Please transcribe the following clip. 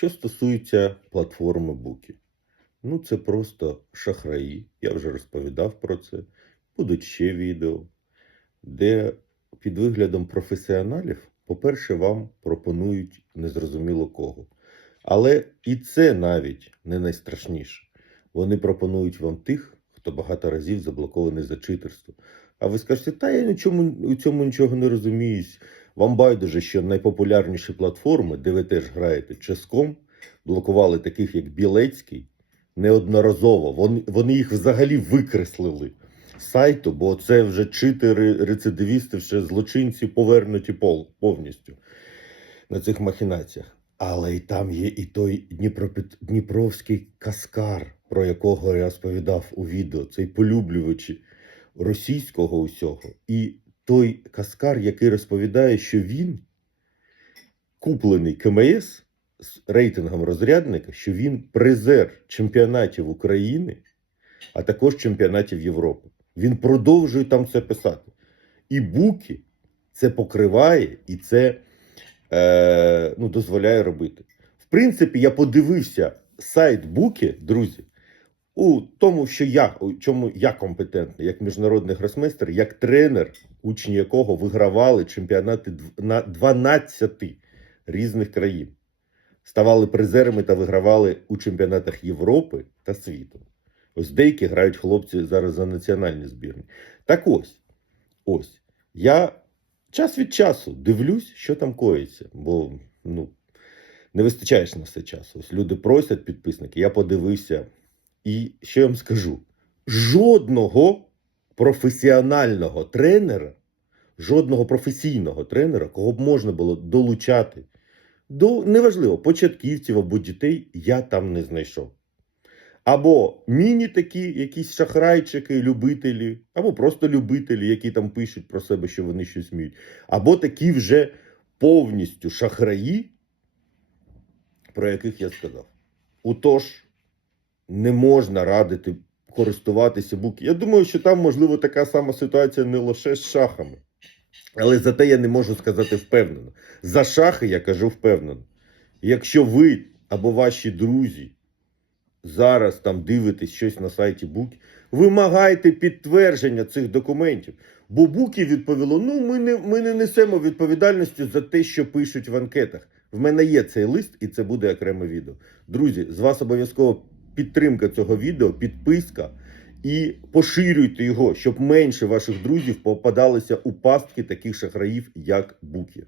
Що стосується платформи Буки, ну це просто шахраї. Я вже розповідав про це. Будуть ще відео, де під виглядом професіоналів, по-перше, вам пропонують незрозуміло кого. Але і це навіть не найстрашніше. Вони пропонують вам тих, хто багато разів заблокований за читерство. А ви скажете, та я нічому, у цьому нічого не розуміюсь. Вам байдуже, що найпопулярніші платформи, де ви теж граєте ческом, блокували таких, як Білецький, неодноразово. Вони, вони їх взагалі викреслили з сайту, бо це вже читери, рецидивісти, вже злочинці повернуті пол, повністю на цих махінаціях. Але і там є і той Дніпропет... Дніпровський каскар, про якого я розповідав у відео, цей полюблювач російського усього. І той каскар, який розповідає, що він куплений КМС з рейтингом розрядника, що він призер чемпіонатів України, а також чемпіонатів Європи. Він продовжує там це писати. І Буки це покриває і це е, ну, дозволяє робити. В принципі, я подивився сайт Буки, друзі, у тому, що я, у чому я компетентний, як міжнародний гросмейстер, як тренер, учні якого вигравали чемпіонати на 12 різних країн, ставали призерами та вигравали у чемпіонатах Європи та світу. Ось деякі грають хлопці зараз за національні збірні. Так ось, ось, я час від часу дивлюсь, що там коїться, бо ну, не вистачає на все часу. Ось люди просять підписники, я подивився. І що я вам скажу: жодного професіонального тренера, жодного професійного тренера, кого б можна було долучати до неважливо, початківців або дітей, я там не знайшов. Або міні такі якісь шахрайчики, любителі, або просто любителі, які там пишуть про себе, що вони щось вміють, або такі вже повністю шахраї, про яких я сказав. Отож, не можна радити користуватися буки. Я думаю, що там, можливо, така сама ситуація не лише з шахами. Але зате я не можу сказати впевнено. За шахи я кажу впевнено. Якщо ви або ваші друзі зараз там дивитесь щось на сайті Буки, вимагайте підтвердження цих документів. Бо Буки відповіло: ну, ми не, ми не несемо відповідальності за те, що пишуть в анкетах. В мене є цей лист, і це буде окреме відео. Друзі, з вас обов'язково підтримка цього відео, підписка і поширюйте його, щоб менше ваших друзів попадалися у пастки таких шахраїв, як Буки.